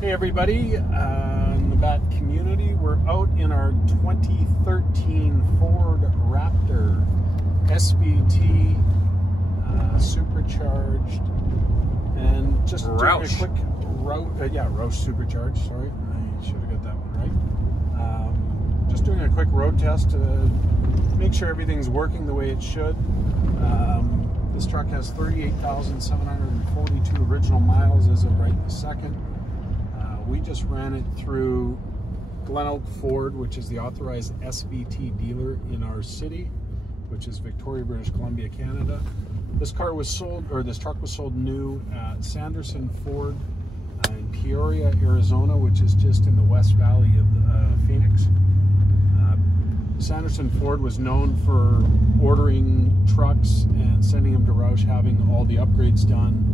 Hey everybody, in the BaT community, we're out in our 2013 Ford Raptor SVT supercharged, and just Roush. doing a quick Roush supercharged, sorry, I should have got that one right. Just doing a quick road test to make sure everything's working the way it should. This truck has 38,742 original miles as of right this second. We just ran it through Glen Oak Ford, which is the authorized SVT dealer in our city, which is Victoria, British Columbia, Canada. This car was sold, or this truck was sold new at Sanderson Ford in Peoria, Arizona, which is just in the West Valley of Phoenix. Sanderson Ford was known for ordering trucks and sending them to Roush, having all the upgrades done,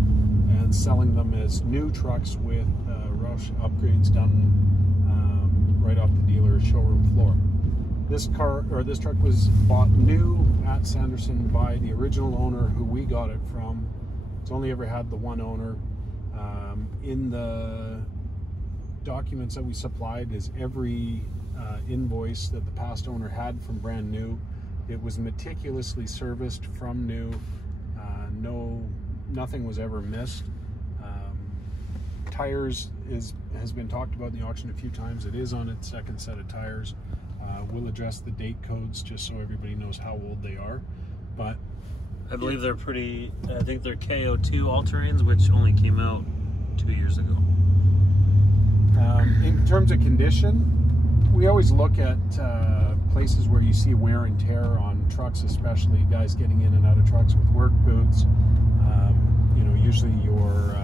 and selling them as new trucks with Roush upgrades done right off the dealer showroom floor. This truck was bought new at Sanderson by the original owner who we got it from. It's only ever had the one owner. In the documents that we supplied is every invoice that the past owner had from brand new. It was meticulously serviced from new. Nothing was ever missed. Tires has been talked about in the auction a few times. It is on its second set of tires. We'll address the date codes just so everybody knows how old they are. But I believe they're pretty, I think they're KO2 all-terrains, which only came out 2 years ago. In terms of condition, we always look at places where you see wear and tear on trucks, especially guys getting in and out of trucks with work boots. Usually your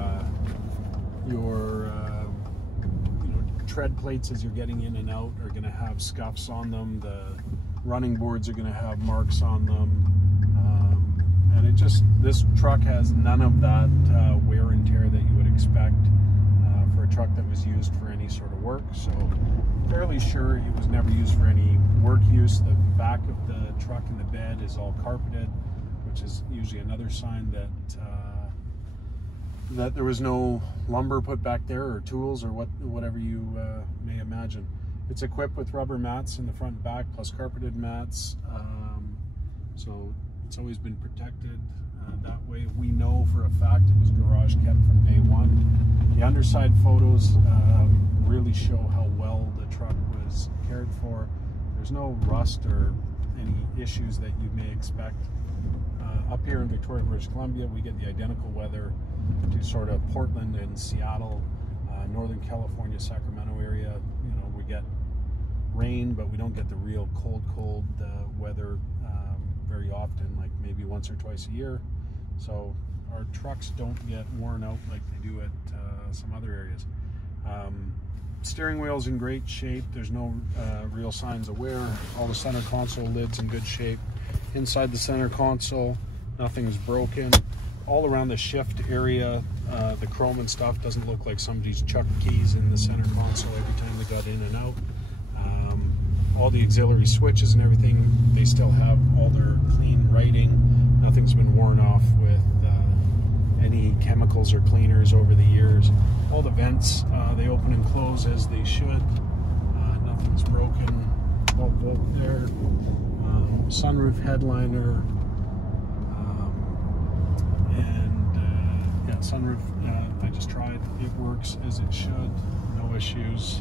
tread plates as you're getting in and out are going to have scuffs on them. The running boards are going to have marks on them, and this truck has none of that wear and tear that you would expect for a truck that was used for any sort of work. So fairly sure it was never used for any work use. The back of the truck and the bed is all carpeted, which is usually another sign that that there was no lumber put back there, or tools, or whatever you may imagine. It's equipped with rubber mats in the front and back, plus carpeted mats, so it's always been protected that way. We know for a fact it was garage kept from day one. The underside photos really show how well the truck was cared for. There's no rust or any issues that you may expect. Up here in Victoria, British Columbia, we get the identical weather to sort of Portland and Seattle, Northern California, Sacramento area. We get rain, but we don't get the real cold weather very often, like maybe once or twice a year. So our trucks don't get worn out like they do at some other areas. Steering wheel's in great shape. There's no real signs of wear. All the center console lids in good shape. Inside the center console, nothing's broken. All around the shift area, the chrome and stuff doesn't look like somebody's chucked keys in the center console every time they got in and out. All the auxiliary switches and everything, they still have all their clean writing. Nothing's been worn off with any chemicals or cleaners over the years. All the vents, they open and close as they should. Nothing's broken. 12 volt there. Sunroof headliner. Sunroof, I just tried. It works as it should. No issues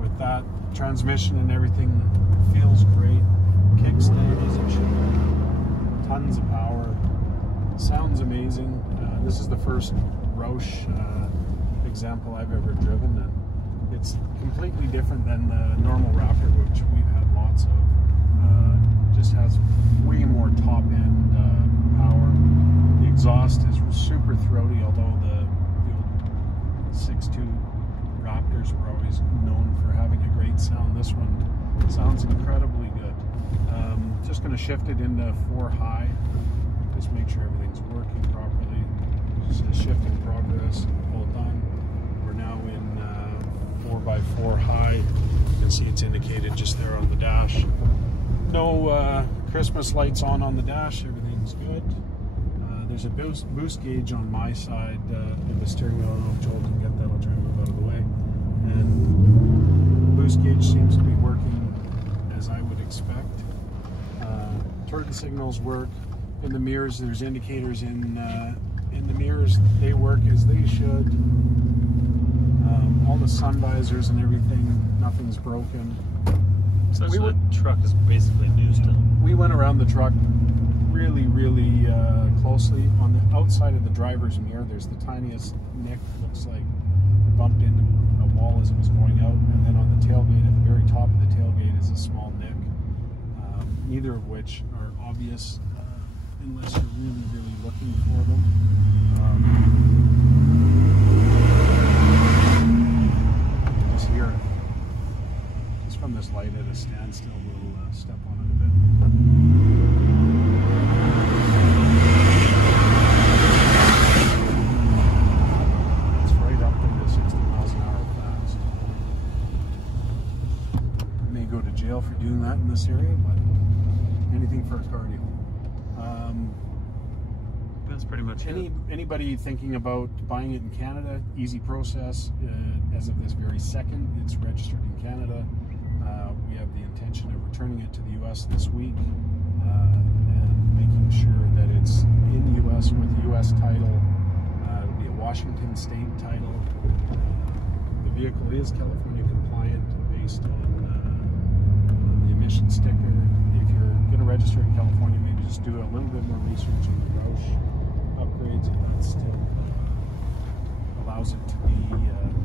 with that. Transmission and everything feels great. Kickstand as it should. Tons of power. Sounds amazing. This is the first Roush example I've ever driven, and it's completely different than the normal Raptor, which we've had lots of. Just has way more top end power. The exhaust is super throaty, although the old 6.2 Raptors were always known for having a great sound. This one sounds incredibly good. Just going to shift it into 4 high. Just make sure everything's working properly. Just a shift in progress. All done. We're now in 4x4 high. You can see it's indicated just there on the dash. No Christmas lights on the dash. Everything's good. There's a boost gauge on my side of the steering wheel. I don't know if Joel can get that. I'll try and move out of the way. and boost gauge seems to be working as I would expect. Turn signals work. In the mirrors, there's indicators in the mirrors. They work as they should. All the sun visors and everything, nothing's broken. So the truck is basically new still. We went around the truck really closely. On the outside of the driver's mirror, there's the tiniest nick. Looks like it bumped into a wall as it was going out. And then on the tailgate, at the very top of the tailgate, is a small nick. Neither of which are obvious unless you're really looking for them. You just hear it. Just from this light at a standstill, we'll step on it a bit. It's right up there to 60 miles an hour fast. I may go to jail for doing that in this area, but anything for cardio. That's pretty much it. Anybody thinking about buying it in Canada, easy process. As of this very second, it's registered in Canada. We have the intention of returning it to the U.S. this week and making sure that it's in the U.S. with U.S. title. It'll be a Washington state title. The vehicle is California compliant based on the emission sticker. If you're going to register in California, maybe just do a little bit more research on the Roush upgrades, if that still allows it to be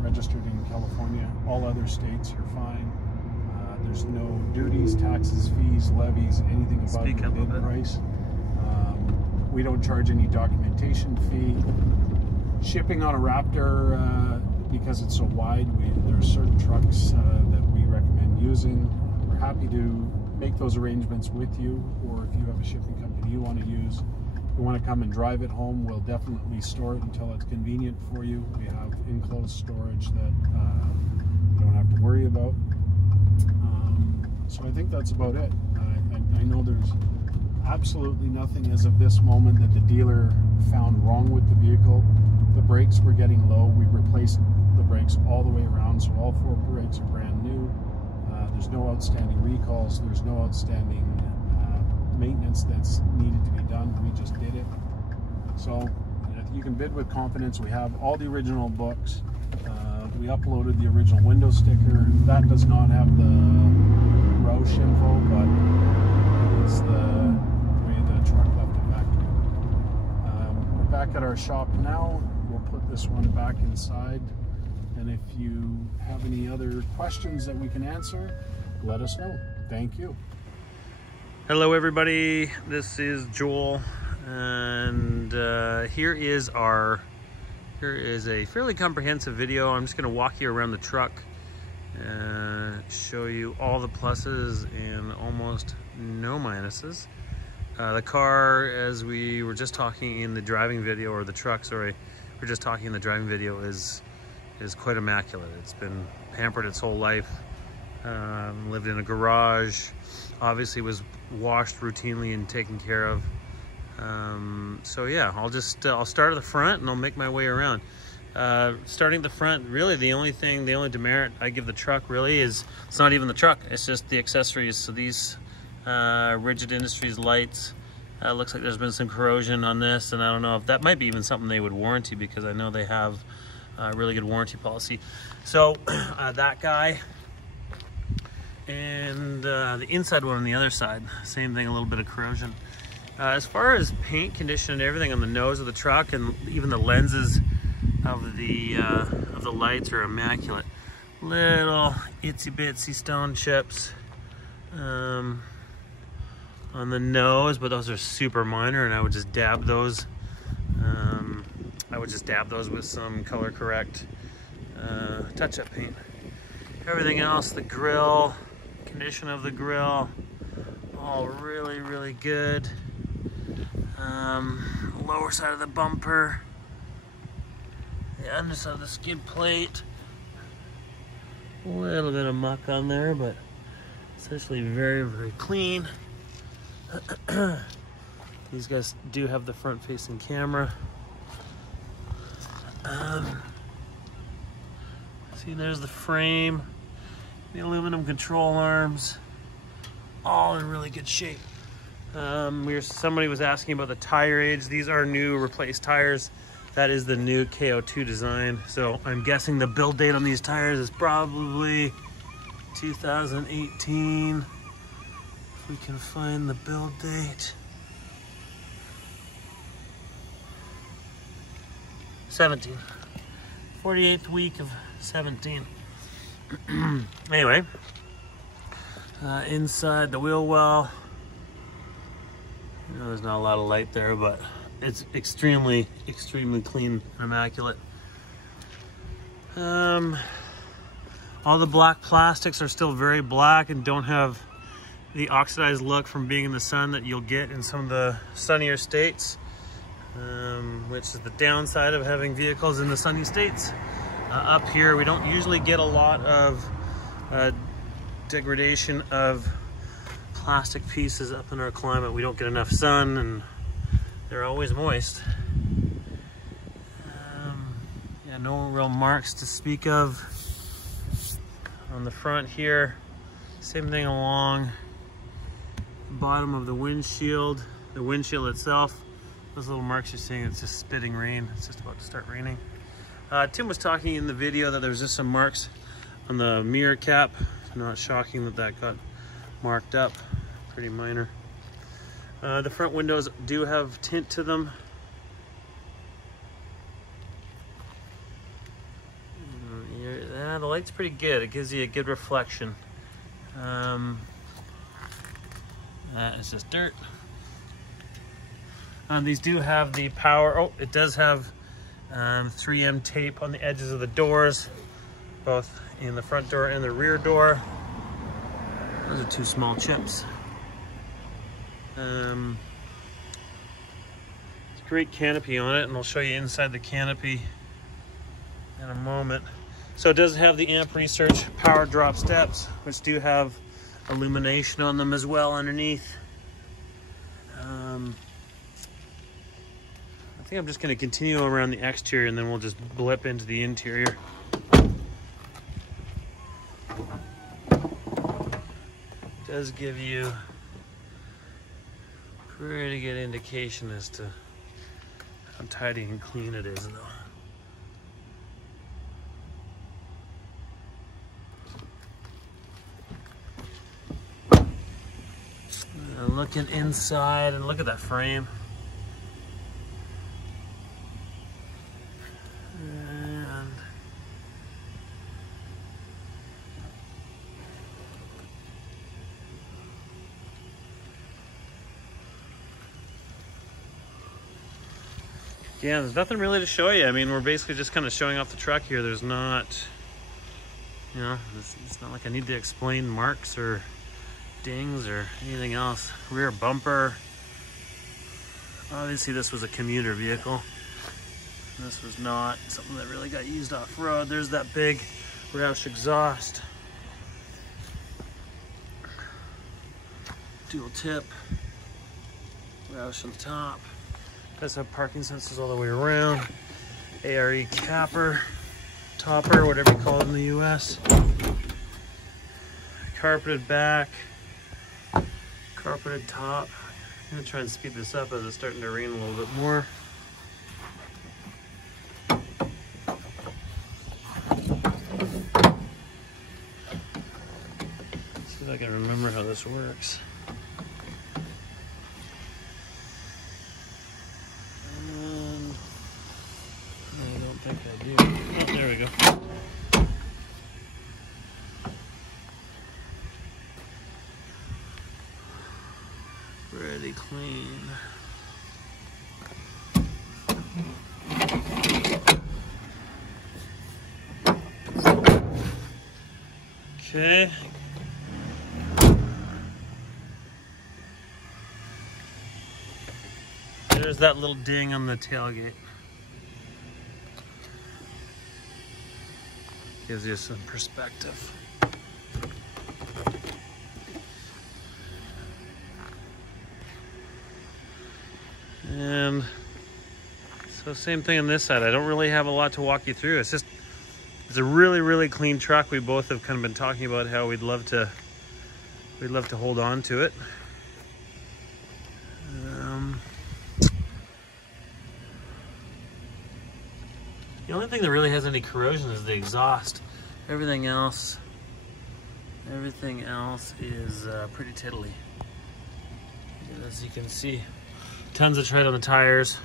registered in California. All other states are fine. There's no duties, taxes, fees, levies, anything above the bid price. We don't charge any documentation fee. Shipping on a Raptor, because it's so wide, there's certain trucks that we recommend using. We're happy to make those arrangements with you, or if you have a shipping company you want to use, you want to come and drive it home, we'll definitely store it until it's convenient for you. We have enclosed storage that you don't have to worry about. So I think that's about it. I know there's absolutely nothing as of this moment that the dealer found wrong with the vehicle. The brakes were getting low. We replaced the brakes all the way around, so all 4 brakes are brand new. There's no outstanding recalls. There's no outstanding maintenance that's needed to be done. We just did it. So you can bid with confidence. We have all the original books. We uploaded the original window sticker. That does not have the Roush info, but it's the way the truck left the factory. We're back at our shop now. We'll put this one back inside. And if you have any other questions that we can answer, let us know. Thank you. Hello everybody, this is Joel, and here is a fairly comprehensive video. I'm just going to walk you around the truck and show you all the pluses and almost no minuses. The car, as we were just talking in the driving video, or the truck, sorry, we're just talking in the driving video, is quite immaculate. It's been pampered its whole life. Lived in a garage, obviously was washed routinely and taken care of. So yeah, I'll start at the front and I'll make my way around. Starting at the front, really the only demerit I give the truck really is, it's not even the truck, it's just the accessories. So these Rigid Industries lights, looks like there's been some corrosion on this, and I don't know if that might be even something they would warranty, because I know they have a really good warranty policy. So that guy, and the inside one on the other side, same thing, a little bit of corrosion. As far as paint condition and everything on the nose of the truck, and even the lenses of the lights are immaculate. Little itsy bitsy stone chips on the nose, but those are super minor, and I would just dab those. With some color correct touch-up paint. Everything else, the grill, condition of the grill, all really good. Lower side of the bumper, the underside of the skid plate, a little bit of muck on there, but essentially very clean. These guys do have the front-facing camera. See See, there's the frame, the aluminum control arms, all in really good shape. Somebody was asking about the tire age. These are new replaced tires. That is the new KO2 design. So I'm guessing the build date on these tires is probably 2018. If we can find the build date. 17. 48th week of 17. Anyway, inside the wheel well, you know, there's not a lot of light there, but it's extremely clean and immaculate. All the black plastics are still very black and don't have the oxidized look from being in the sun that you'll get in some of the sunnier states, which is the downside of having vehicles in the sunny states. Up here, we don't usually get a lot of degradation of plastic pieces up in our climate. We don't get enough sun and they're always moist. Yeah, no real marks to speak of. On the front here, same thing along the bottom of the windshield itself. Those little marks you're seeing, it's just spitting rain. It's just about to start raining. Tim was talking in the video that there was just some marks on the mirror cap. Not shocking that that got marked up, pretty minor. The front windows do have tint to them. Yeah, the light's pretty good. It gives you a good reflection. That is just dirt. These do have the power. Oh, it does have 3M tape on the edges of the doors, both in the front door and the rear door. Those are 2 small chips. It's a great canopy on it, and I'll show you inside the canopy in a moment. So it does have the Amp Research power drop steps, which do have illumination on them as well underneath. I think I'm just going to continue around the exterior and then we'll just blip into the interior. It does give you pretty good indication as to how tidy and clean it is, though. Looking inside, and look at that frame. And yeah, there's nothing really to show you. I mean, we're basically just kind of showing off the truck here. There's not, you know, it's not like I need to explain marks or dings or anything else. Rear bumper. Obviously this was a commuter vehicle. This was not something that really got used off-road. There's that big Roush exhaust. Dual tip. Roush on the top. Does have parking sensors all the way around. ARE capper, topper, whatever you call it in the US. Carpeted back. Carpeted top. I'm gonna try and speed this up as it's starting to rain a little bit more. See if I can remember how this works. And I don't think I do. Oh, there we go. Pretty clean. Okay. There's that little ding on the tailgate. Gives you some perspective. And so same thing on this side. I don't really have a lot to walk you through. It's just It's a really, really clean truck. We both have kind of been talking about how we'd love to hold on to it. The only thing that really has any corrosion is the exhaust. Everything else is pretty tiddly. As you can see, tons of tread on the tires.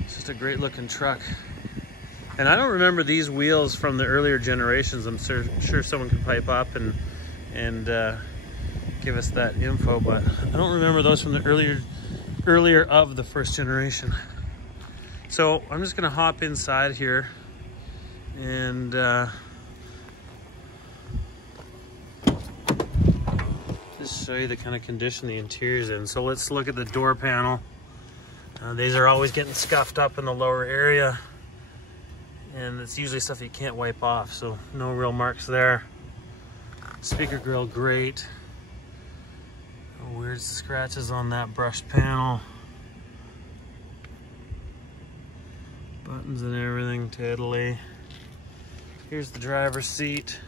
It's just a great looking truck. And I don't remember these wheels from the earlier generations. I'm sure someone could pipe up and give us that info, but I don't remember those from the earlier of the first generation. So I'm just gonna hop inside here and just show you the kind of condition the interior's in. So let's look at the door panel. These are always getting scuffed up in the lower area, and it's usually stuff you can't wipe off, so no real marks there. Speaker grill, great. Weird scratches on that brushed panel. Buttons and everything, tiddly. Here's the driver's seat.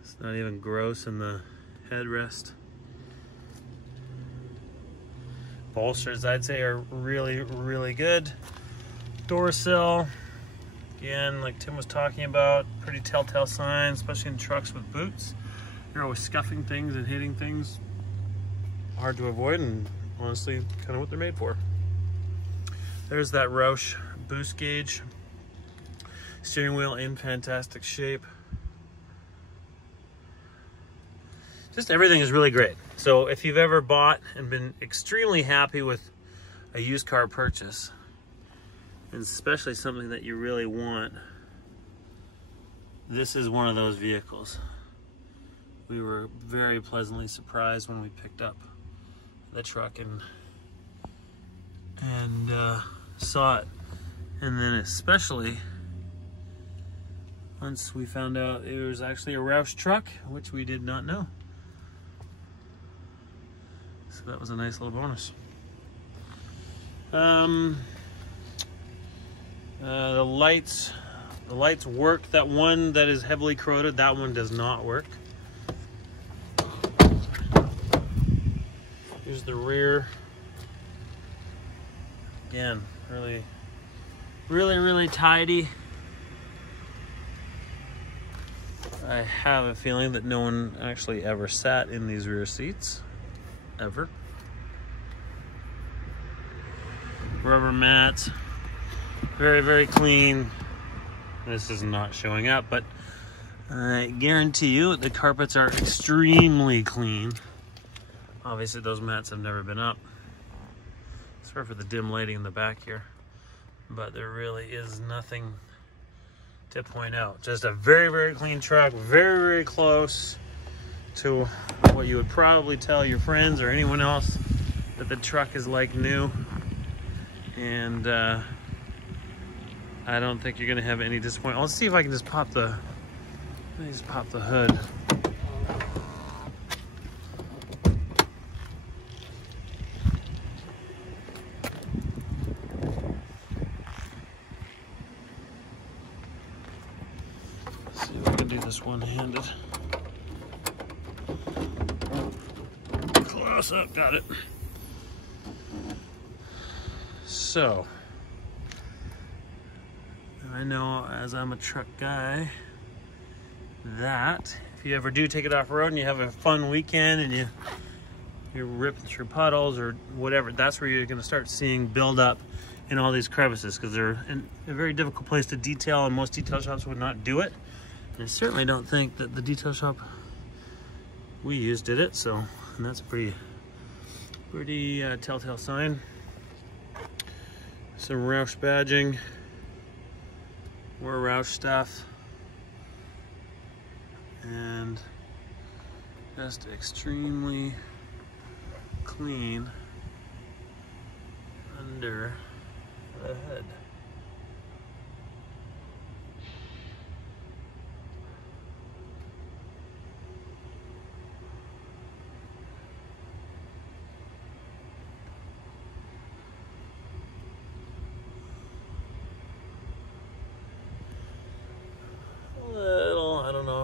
It's not even gross in the headrest. Bolsters, I'd say, are really, really good. Door sill, again, like Tim was talking about, pretty telltale sign, especially in trucks with boots. You're always scuffing things and hitting things. Hard to avoid, and honestly, kind of what they're made for. There's that Roush boost gauge. Steering wheel in fantastic shape. Just everything is really great. So if you've ever bought and been extremely happy with a used car purchase, and especially something that you really want, this is one of those vehicles. We were very pleasantly surprised when we picked up the truck and saw it. And then especially once we found out it was actually a Roush truck, which we did not know. So that was a nice little bonus. The lights work. That one that is heavily corroded, that one does not work. Here's the rear. Again, really, really, really tidy. I have a feeling that no one actually ever sat in these rear seats, ever. Rubber mats, very, very clean. This is not showing up, but I guarantee you the carpets are extremely clean. Obviously those mats have never been up. Sorry for the dim lighting in the back here, but there really is nothing to point out. Just a very, very clean truck, very, very close to what you would probably tell your friends or anyone else that the truck is like new. And I don't think you're gonna have any disappointment. Let's see if I can just pop the hood. Let's see if I can do this one-handed. Close up, got it. So, I know, as I'm a truck guy, that if you ever do take it off road and you have a fun weekend and you're ripping through puddles or whatever, that's where you're going to start seeing build up in all these crevices, because they're a very difficult place to detail, and most detail shops would not do it. And I certainly don't think that the detail shop we used did it. So, and that's a pretty telltale sign. Some Roush badging, more Roush stuff, and just extremely clean under the hood.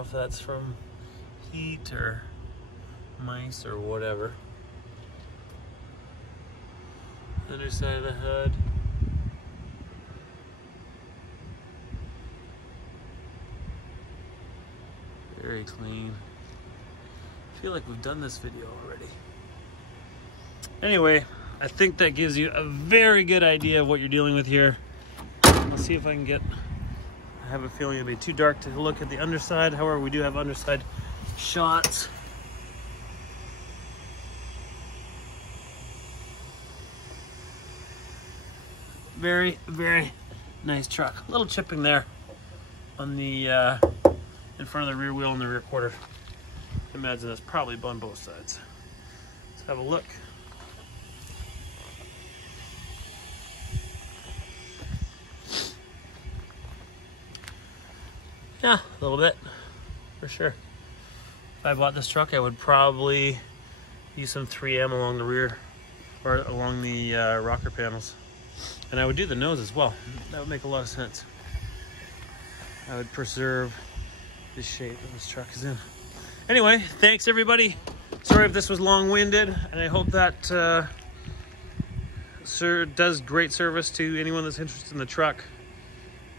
if that's from heat or mice or whatever. Underside of the hood. Very clean. I feel like we've done this video already. Anyway, I think that gives you a very good idea of what you're dealing with here. Let's see if I can get, I have a feeling it'll be too dark to look at the underside. However, we do have underside shots. Very, very nice truck. A little chipping there on the in front of the rear wheel and the rear quarter. I imagine that's probably on both sides. Let's have a look. Yeah, a little bit, for sure. If I bought this truck, I would probably use some 3M along the rear, or along the rocker panels. And I would do the nose as well. That would make a lot of sense. I would preserve the shape that this truck is in. Anyway, thanks everybody. Sorry if this was long-winded, and I hope that does great service to anyone that's interested in the truck.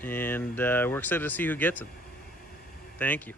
And we're excited to see who gets it. Thank you.